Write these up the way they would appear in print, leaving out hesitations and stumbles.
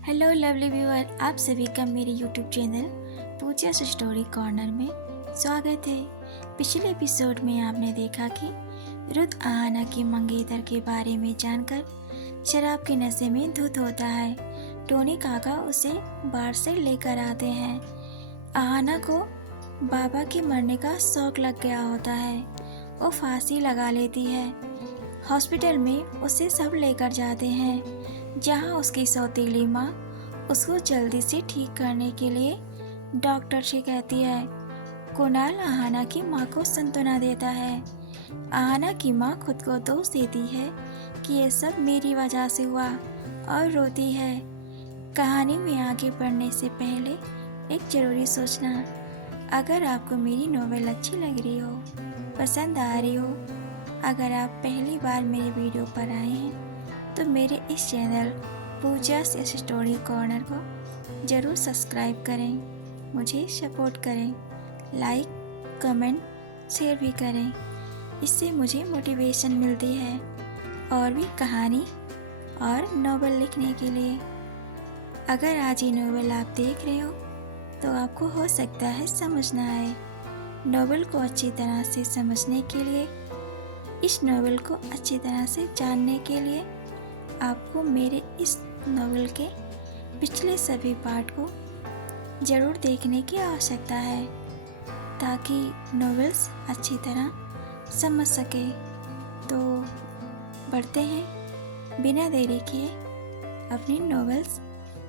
Hello lovely viewer, आप सभी का मेरे यूट्यूब चैनल पूजा स्टोरी कॉर्नर में स्वागत है। पिछले एपिसोड में आपने देखा कि रुद्र आहाना की मंगेतर के बारे में जानकर शराब के नशे में धुत होता है। टोनी काका उसे बाहर से लेकर आते हैं। आहाना को बाबा के मरने का शौक लग गया होता है। वो फांसी लगा लेती है। हॉस्पिटल में उसे सब लेकर जाते हैं, जहां उसकी सौतेली माँ उसको जल्दी से ठीक करने के लिए डॉक्टर से कहती है। कुणाल आहाना की माँ को सांत्वना देता है। आहाना की माँ खुद को दोष देती है कि ये सब मेरी वजह से हुआ और रोती है। कहानी में आगे बढ़ने से पहले एक ज़रूरी सूचना। अगर आपको मेरी नॉवेल अच्छी लग रही हो, पसंद आ रही हो, अगर आप पहली बार मेरे वीडियो पर आए हैं तो मेरे इस चैनल पूजा स्टोरी कॉर्नर को ज़रूर सब्सक्राइब करें, मुझे सपोर्ट करें, लाइक, कमेंट, शेयर भी करें। इससे मुझे मोटिवेशन मिलती है और भी कहानी और नॉवेल लिखने के लिए। अगर आज ये नॉवेल आप देख रहे हो तो आपको हो सकता है समझ ना आए। नॉवेल को अच्छी तरह से समझने के लिए, इस नॉवेल को अच्छी तरह से जानने के लिए आपको मेरे इस नॉवेल के पिछले सभी पार्ट को ज़रूर देखने की आवश्यकता है, ताकि नॉवेल्स अच्छी तरह समझ सके। तो बढ़ते हैं बिना देरी किए अपनी novels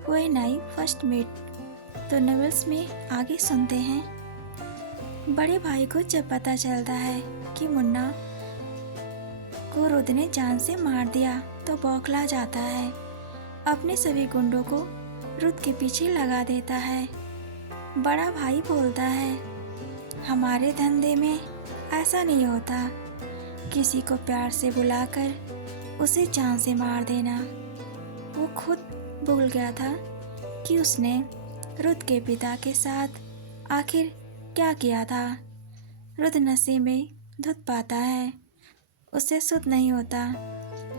when I first met. तो नॉवेल्स में आगे सुनते हैं। बड़े भाई को जब पता चलता है कि मुन्ना को रुद्र ने जान से मार दिया तो बौखला जाता है। अपने सभी गुंडों को रुद्र के पीछे लगा देता है। बड़ा भाई बोलता है, हमारे धंधे में ऐसा नहीं होता, किसी को प्यार से बुलाकर उसे जान से मार देना। वो खुद भूल गया था कि उसने रुद्र के पिता के साथ आखिर क्या किया था। रुद्र नशे में धुत पाता है, उससे सुध नहीं होता।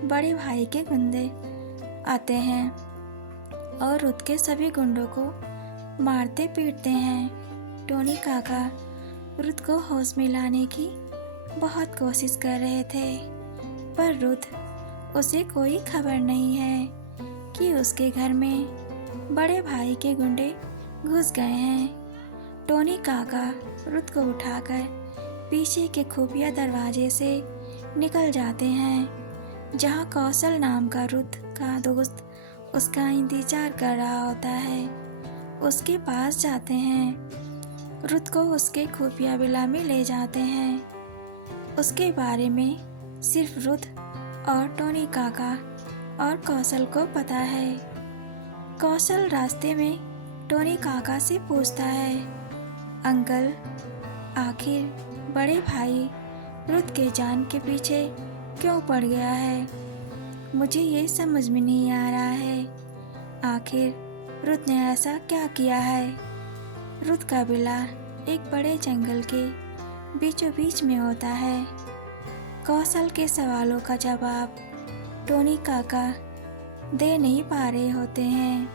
बड़े भाई के गुंडे आते हैं और रुद्र के सभी गुंडों को मारते पीटते हैं। टोनी काका रुद्र को होश में लाने की बहुत कोशिश कर रहे थे, पर रुद्र उसे कोई खबर नहीं है कि उसके घर में बड़े भाई के गुंडे घुस गए हैं। टोनी काका रुद्र को उठाकर पीछे के खुफिया दरवाजे से निकल जाते हैं, जहां कौशल नाम का रुद्र का दोस्त उसका इंतजार कर रहा होता है। उसके पास जाते हैं, रुद्र को उसके खुफिया विला में ले जाते हैं। उसके बारे में सिर्फ रुद्र और टोनी काका और कौशल को पता है। कौशल रास्ते में टोनी काका से पूछता है, अंकल, आखिर बड़े भाई रुद्र के जान के पीछे क्यों पड़ गया है? मुझे ये समझ में नहीं आ रहा है, आखिर रुद्र ने ऐसा क्या किया है? रुद्र का विला एक बड़े जंगल के बीचों बीच में होता है। कौशल के सवालों का जवाब टोनी काका दे नहीं पा रहे होते हैं।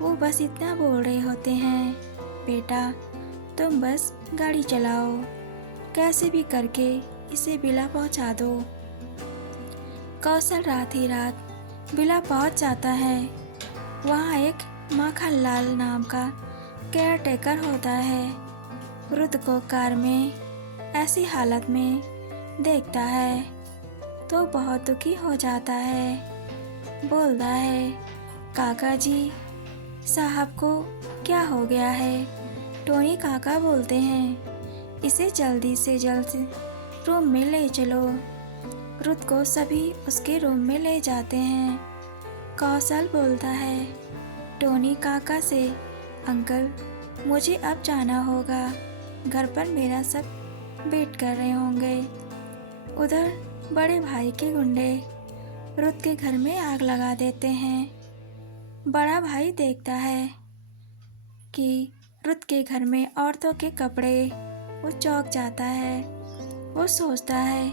वो बस इतना बोल रहे होते हैं, बेटा तुम बस गाड़ी चलाओ, कैसे भी करके इसे बिला पहुंचा दो। कौशल रात ही रात बिला पहुंच जाता है। वहाँ एक माखनलाल नाम का केयर टेकर होता है। रुद्र को कार में ऐसी हालत में देखता है तो बहुत दुखी हो जाता है। बोलता है, काका जी साहब को क्या हो गया है? टोनी काका बोलते हैं, इसे जल्दी से जल्द रूम में ले चलो। रुद्र को सभी उसके रूम में ले जाते हैं। कौशल बोलता है टोनी काका से, अंकल मुझे अब जाना होगा, घर पर मेरा सब वेट कर रहे होंगे। उधर बड़े भाई के गुंडे रुद्र के घर में आग लगा देते हैं। बड़ा भाई देखता है कि रुद्र के घर में औरतों के कपड़े, वो चौंक जाता है। वो सोचता है,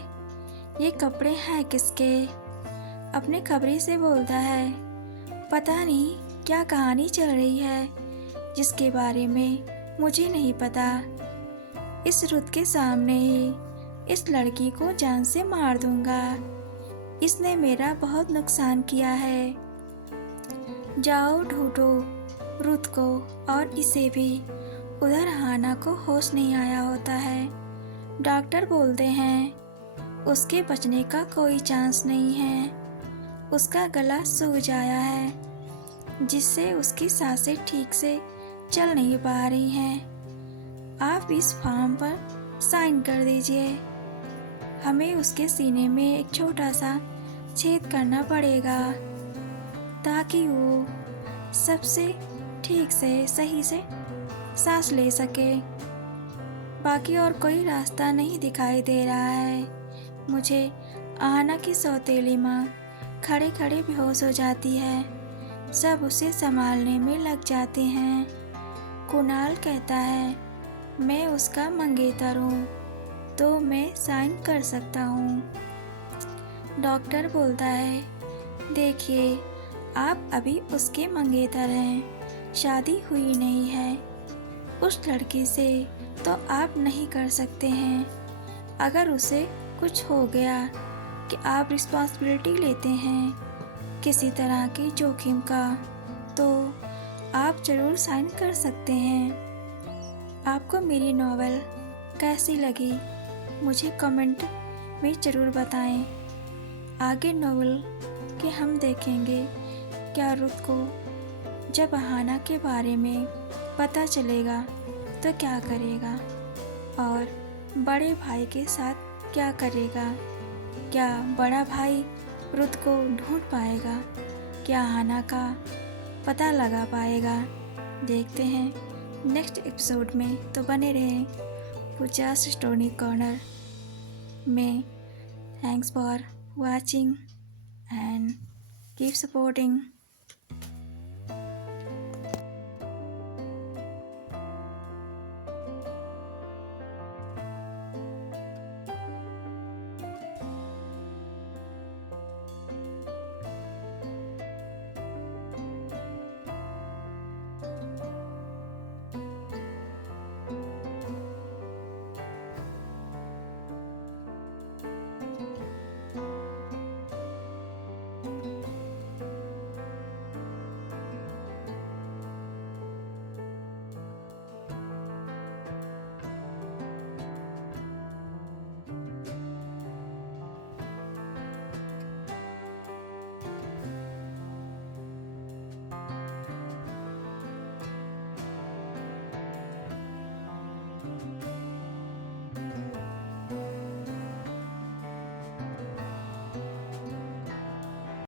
ये कपड़े हैं किसके? अपने खबरी से बोलता है, पता नहीं क्या कहानी चल रही है जिसके बारे में मुझे नहीं पता। इस रुत के सामने ही इस लड़की को जान से मार दूंगा। इसने मेरा बहुत नुकसान किया है। जाओ ढूंढो रुत को और इसे भी। उधर हाना को होश नहीं आया होता है। डॉक्टर बोलते हैं उसके बचने का कोई चांस नहीं है। उसका गला सूज आया है जिससे उसकी सांसें ठीक से चल नहीं पा रही हैं। आप इस फॉर्म पर साइन कर दीजिए। हमें उसके सीने में एक छोटा सा छेद करना पड़ेगा ताकि वो सबसे ठीक से सही से सांस ले सके। बाकी और कोई रास्ता नहीं दिखाई दे रहा है। मुझे आहाना की सौतेली माँ खड़े खड़े बेहोश हो जाती है। सब उसे संभालने में लग जाते हैं। कुणाल कहता है मैं उसका मंगेतर हूँ तो मैं साइन कर सकता हूँ। डॉक्टर बोलता है देखिए आप अभी उसके मंगेतर हैं, शादी हुई नहीं है। उस लड़की से तो आप नहीं कर सकते हैं। अगर उसे कुछ हो गया कि आप रिस्पॉन्सिबिलिटी लेते हैं किसी तरह के जोखिम का, तो आप ज़रूर साइन कर सकते हैं। आपको मेरी नॉवेल कैसी लगी मुझे कमेंट में ज़रूर बताएं। आगे नॉवेल के हम देखेंगे क्या रुत को जब आहाना के बारे में पता चलेगा तो क्या करेगा और बड़े भाई के साथ क्या करेगा। क्या बड़ा भाई रुत को ढूंढ पाएगा, क्या आहाना का पता लगा पाएगा। देखते हैं नेक्स्ट एपिसोड में। तो बने रहें पूजा स्टोरी कॉर्नर में। Thanks for watching and keep supporting.